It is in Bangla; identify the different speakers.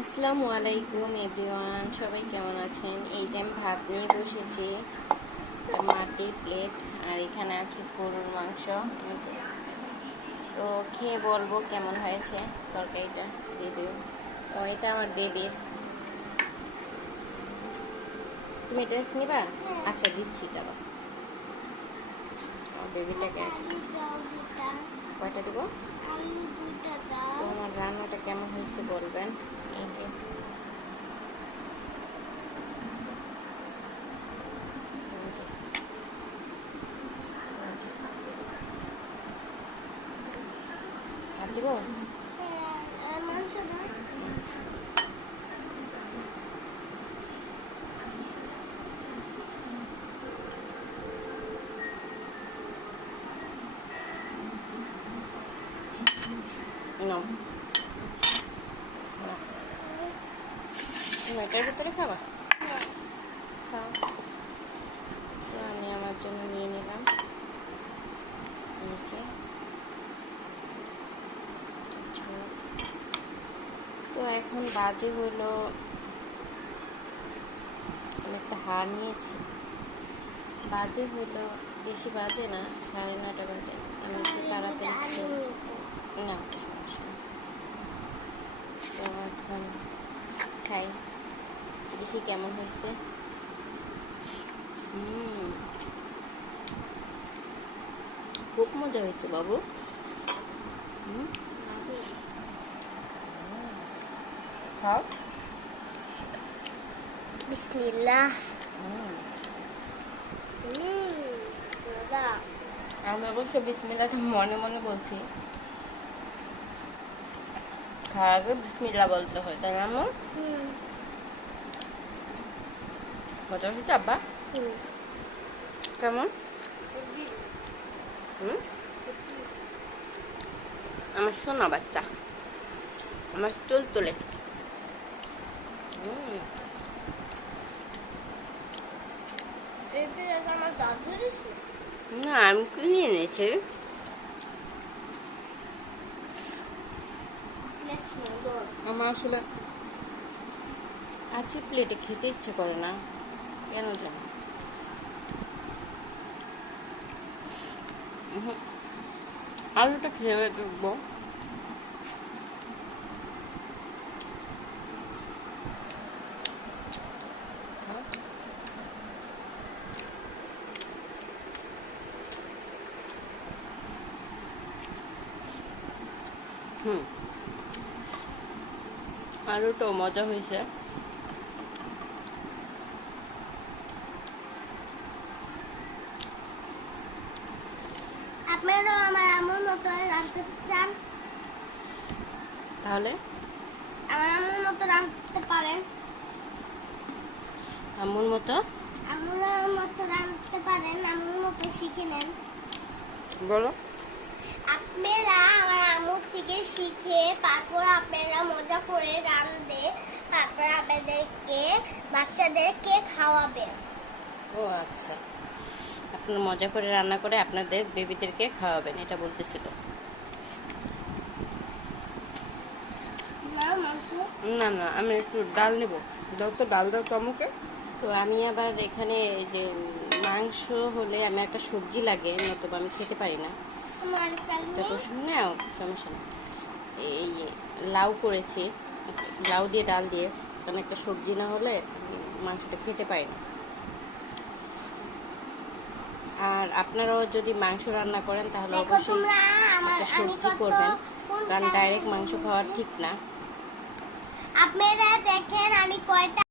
Speaker 1: আসসালামু আলাইকুম এভরিওয়ান, সবাই কেমন আছেন? এই যে আমি ভাত নিয়ে বসেছি মাটির প্লেট আর এখানে আছে গরুর মাংস তো খেয়ে বলব কেমন হয়েছে তরকারিটা দিয়ে দেব ও, এটা আমার বেবির তুমি এটা নিবা? আচ্ছা দিচ্ছি আমার বেবিটাকে কয়টা দেবো? তো আমার রান্নাটা কেমন হয়েছে বলবেন? এই যে। আর দিব আচ্ছা। নাও নাও। তুমি এটার ভিতরে খাবা খাও তো আমি আমার জন্য নিয়ে নিলাম নিচে তো এখন বাজে হলো আমি একটা হার নিয়েছি বাজে হলো বেশি বাজে না সাড়ে নটা বাজে আমি একটু তাড়াতাড়ি না সমস্যা তো এখন খাই দেখি কেমন হয়েছে হুম। খুব মজা হয়েছে বাবু। হুম। খাও।
Speaker 2: বিসমিল্লাহ।
Speaker 1: হুম।
Speaker 2: হুম
Speaker 1: আমি অবশ্য বিসমিল্লাটা মনে মনে বলছি। খাওয়ার আগে বিসমিল্লা বলতে হয় তাই না আম্মু?
Speaker 2: হুম
Speaker 1: আব্বা? কেমন? হুম? আমার সোনা বাচ্চা। আমার চুল তুলে না আমি কিনে এনেছি। আমার আসলে আছি প্লেটে খেতে ইচ্ছে করে না। কেন জানো। আলুটা খেয়ে দেখব হুম আলুটাও মজা হয়েছে
Speaker 2: আপনারাও আমার আমুর মতো রাঁধতে চান
Speaker 1: তাহলে?
Speaker 2: আমার আমুর মতো? রাঁধতে পারেন
Speaker 1: আমুর মতো
Speaker 2: আমুর মতো রাঁধতে পারেন আমুর মতো শিখে নেন
Speaker 1: বলো।
Speaker 2: আপনারা আমার আমুর থেকে শিখে তারপর আপনারা মজা করে রাঁধবে তারপর আপনাদেরকে বাচ্চাদেরকে খাওয়াবে
Speaker 1: ও আচ্ছা। আপনার মজা করে রান্না করে আপনাদের বেবিদেরকে খাওয়াবেন এটা বলতেছিল।
Speaker 2: না
Speaker 1: না না আমি একটু ডাল নেব। দাও তো ডাল দাও তো আমাকে। তো আমি আবার এখানে এই যে মাংস হলে আমি একটা সবজি লাগে নতুবা আমি খেতে পারি না। তারপর নাও সমস্যা নেই। এই লাউ করেছি লাউ দিয়ে ডাল দিয়ে কারণ একটা সবজি না হলে মাংসটা খেতে পারি না। আর আপনারাও যদি মাংস রান্না করেন তাহলে অবশ্যই একটা সবজি করবেন। কারণ ডাইরেক্ট মাংস খাওয়া ঠিক না।
Speaker 2: আপনারা দেখেন আমি কয়টা